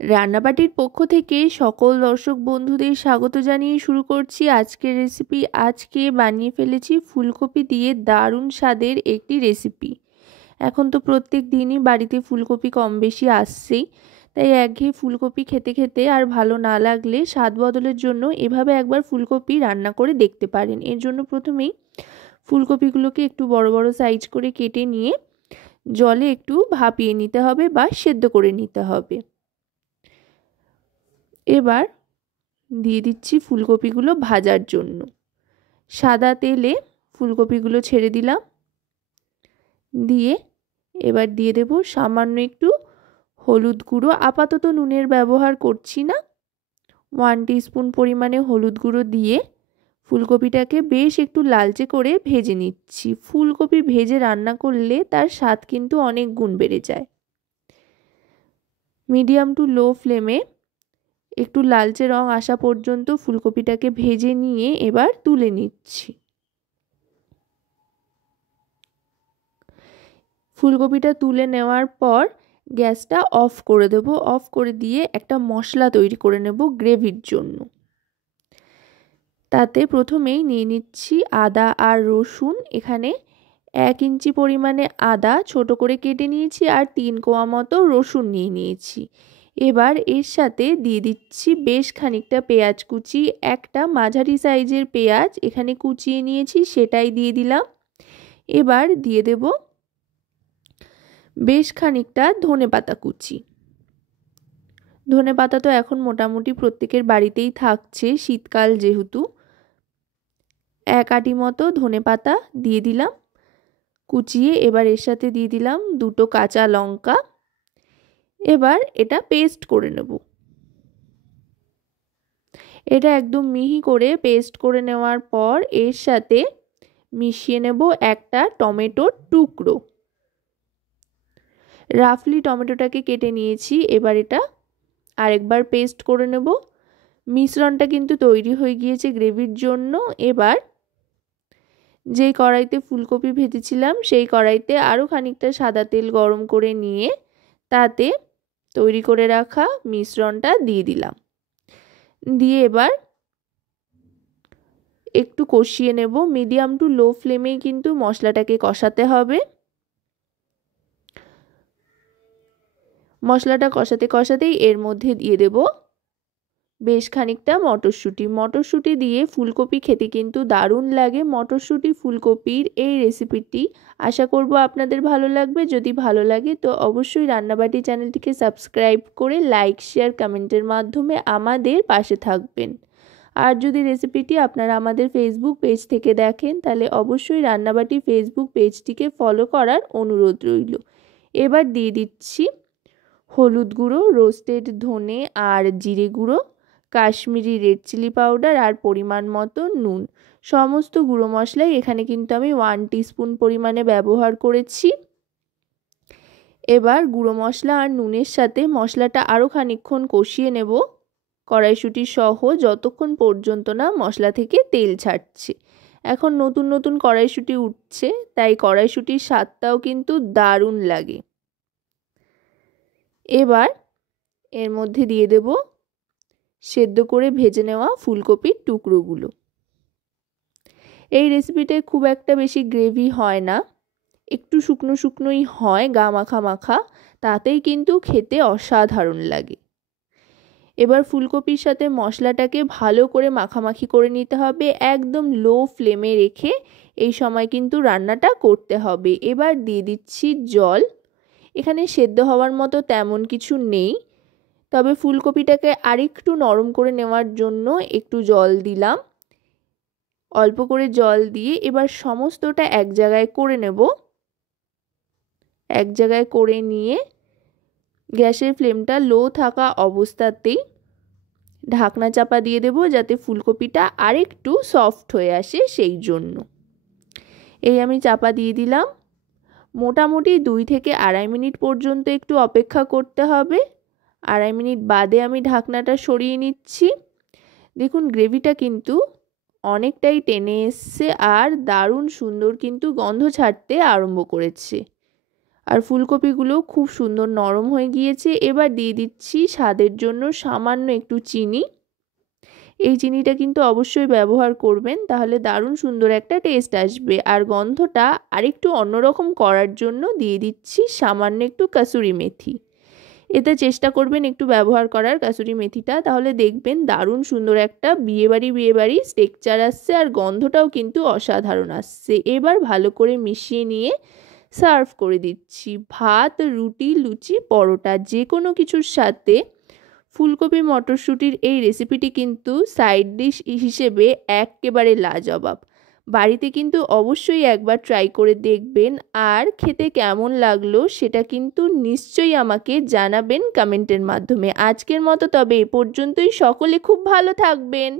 রান্নাবাটির পক্ষ থেকে সকল দর্শক বন্ধুদের স্বাগত জানিয়ে শুরু করছি আজকের রেসিপি। আজকে বানিয়ে ফেলেছি ফুলকপি দিয়ে দারুণ স্বাদের একটি রেসিপি। এখন তো প্রত্যেক দিনই বাড়িতে ফুলকপি কম বেশি আসছেই, তাই একঘেয়ে ফুলকপি খেতে খেতে আর ভালো না লাগলে স্বাদ বদলের জন্য এভাবে একবার ফুলকপি রান্না করে দেখতে পারেন। এর জন্য প্রথমেই ফুলকপিগুলোকে একটু বড় বড় সাইজ করে কেটে নিয়ে জলে একটু ভাপিয়ে নিতে হবে বা সেদ্ধ করে নিতে হবে। এবার দিয়ে দিচ্ছি ফুলকপিগুলো ভাজার জন্য। সাদা তেলে ফুলকপিগুলো ছেড়ে দিলাম, দিয়ে এবার দিয়ে দেব সামান্য একটু হলুদ গুঁড়ো। আপাতত নুনের ব্যবহার করছি না। 1 টিস্পুন পরিমাণে হলুদ গুঁড়ো দিয়ে ফুলকপিটাকে বেশ একটু লালচে করে ভেজে নিচ্ছি। ফুলকপি ভেজে রান্না করলে তার স্বাদ কিন্তু অনেক গুণ বেড়ে যায়। মিডিয়াম টু লো ফ্লেমে একটু লালচে রং আসা পর্যন্ত ফুলকপিটাকে ভেজে নিয়ে এবার তুলে নিচ্ছি। ফুলকপিটা তুলে নেওয়ার পর গ্যাসটা অফ করে দেব। অফ করে দিয়ে একটা মশলা তৈরি করে নেব গ্রেভির জন্য। তাতে প্রথমেই নিয়ে নিচ্ছি আদা আর রসুন। এখানে 1 ইঞ্চি পরিমাণে আদা ছোট করে কেটে নিয়েছি আর 3 কোয়া মতো রসুন নিয়ে নিয়েছি। এবার এর সাথে দিয়ে দিচ্ছি বেশ খানিকটা পেঁয়াজ কুচি। একটা মাঝারি সাইজের পেঁয়াজ এখানে কুচিয়ে নিয়েছি, সেটাই দিয়ে দিলাম। এবার দিয়ে দেব বেশ খানিকটা ধনেপাতা কুচি। ধনেপাতা তো এখন মোটামুটি প্রত্যেকের বাড়িতেই থাকছে, শীতকাল যেহেতু। 1 আঁটি মতো ধনেপাতা দিয়ে দিলাম কুচিয়ে। এবার এর সাথে দিয়ে দিলাম 2টো কাঁচা লঙ্কা। এবার এটা পেস্ট করে নেব। এটা একদম মিহি করে পেস্ট করে নেওয়ার পর এর সাথে মিশিয়ে নেব একটা টমেটোর টুকরো। রাফলি টমেটোটাকে কেটে নিয়েছি। এবার এটা আরেকবার পেস্ট করে নেব। মিশ্রণটা কিন্তু তৈরি হয়ে গিয়েছে গ্রেভির জন্য। এবার যেই কড়াইতে ফুলকপি ভেজেছিলাম সেই কড়াইতে আরও খানিকটা সাদা তেল গরম করে নিয়ে তাতে তৈরি করে রাখা মিশ্রণটা দিয়ে দিলাম। দিয়ে এবার একটু কষিয়ে নেব। মিডিয়াম টু লো ফ্লেমেই কিন্তু মশলাটাকে কষাতে হবে। মশলাটা কষাতে কষাতেই এর মধ্যে দিয়ে দেব বেশ খানিকটা মটরশুঁটি। মটরশুঁটি দিয়ে ফুলকপি খেতে কিন্তু দারুণ লাগে। মটরশুঁটি ফুলকপির এই রেসিপিটি আশা করব আপনাদের ভালো লাগবে। যদি ভালো লাগে তো অবশ্যই রান্নাবাটি চ্যানেলটিকে সাবস্ক্রাইব করে লাইক শেয়ার কমেন্টের মাধ্যমে আমাদের পাশে থাকবেন। আর যদি রেসিপিটি আপনারা আমাদের ফেসবুক পেজ থেকে দেখেন তাহলে অবশ্যই রান্নাবাটি ফেসবুক পেজটিকে ফলো করার অনুরোধ রইল। এবার দিয়ে দিচ্ছি হলুদ গুঁড়ো, রোস্টেড ধনে আর জিরে গুঁড়ো, কাশ্মীরি রেড চিলি পাউডার আর পরিমাণ মতো নুন। সমস্ত গুঁড়ো মশলাই এখানে কিন্তু আমি 1 টিস্পুন পরিমাণে ব্যবহার করেছি। এবার গুঁড়ো মশলা আর নুনের সাথে মশলাটা আরও খানিকক্ষণ কষিয়ে নেব কড়াইশুঁটি সহ, যতক্ষণ পর্যন্ত না মশলা থেকে তেল ছাড়ছে। এখন নতুন নতুন কড়াইশুঁটি উঠছে, তাই কড়াইশুঁটির স্বাদটাও কিন্তু দারুণ লাগে। এবার এর মধ্যে দিয়ে দেব সেদ্ধ করে ভেজে নেওয়া ফুলকপির টুকরোগুলো। এই রেসিপিটায় খুব একটা বেশি গ্রেভি হয় না, একটু শুকনো শুকনোই হয়, গা মাখা মাখা, তাতেই কিন্তু খেতে অসাধারণ লাগে। এবার ফুলকপির সাথে মশলাটাকে ভালো করে মাখামাখি করে নিতে হবে, একদম লো ফ্লেমে রেখে এই সময় কিন্তু রান্নাটা করতে হবে। এবার দিয়ে দিচ্ছি জল। এখানে সেদ্ধ হওয়ার মতো তেমন কিছু নেই, তবে ফুলকপিটাকে আরেকটু নরম করে নেওয়ার জন্য একটু জল দিলাম। অল্প করে জল দিয়ে এবার সমস্তটা এক জায়গায় করে নেব। এক জায়গায় করে নিয়ে গ্যাসের ফ্লেমটা লো থাকা অবস্থাতেই ঢাকনা চাপা দিয়ে দেব, যাতে ফুলকপিটা আরেকটু সফট হয়ে আসে সেই জন্য। এই আমি চাপা দিয়ে দিলাম। মোটামুটি 2 থেকে 2.5 মিনিট পর্যন্ত একটু অপেক্ষা করতে হবে। 2.5 মিনিট বাদে আমি ঢাকনাটা সরিয়ে নিচ্ছি। দেখুন গ্রেভিটা কিন্তু অনেকটাই টেনে এসছে আর দারুণ সুন্দর কিন্তু গন্ধ ছাড়তে আরম্ভ করেছে। আর ফুলকপিগুলো খুব সুন্দর নরম হয়ে গিয়েছে। এবার দিয়ে দিচ্ছি স্বাদের জন্য সামান্য একটু চিনি। এই চিনিটা কিন্তু অবশ্যই ব্যবহার করবেন, তাহলে দারুণ সুন্দর একটা টেস্ট আসবে। আর গন্ধটা আরেকটু অন্যরকম করার জন্য দিয়ে দিচ্ছি সামান্য একটু কাসুরি মেথি। এতে চেষ্টা করবেন একটু ব্যবহার করার কাসুরি মেথিটা, তাহলে দেখবেন দারুণ সুন্দর একটা বিয়েবাড়ি টেক্সচার আসছে আর গন্ধটাও কিন্তু অসাধারণ আসছে। এবার ভালো করে মিশিয়ে নিয়ে সার্ভ করে দিচ্ছি। ভাত, রুটি, লুচি, পরোটা যে কোনো কিছুর সাথে ফুলকপি মটরশুঁটির এই রেসিপিটি কিন্তু সাইড ডিশ হিসেবে একেবারে লাজবাব। বাড়িতে কিন্তু অবশ্যই একবার ট্রাই করে দেখবেন, আর খেতে কেমন লাগলো সেটা কিন্তু নিশ্চয়ই আমাকে জানাবেন কমেন্টের মাধ্যমে। আজকের মতো তবে এ পর্যন্তই। সকলে খুব ভালো থাকবেন।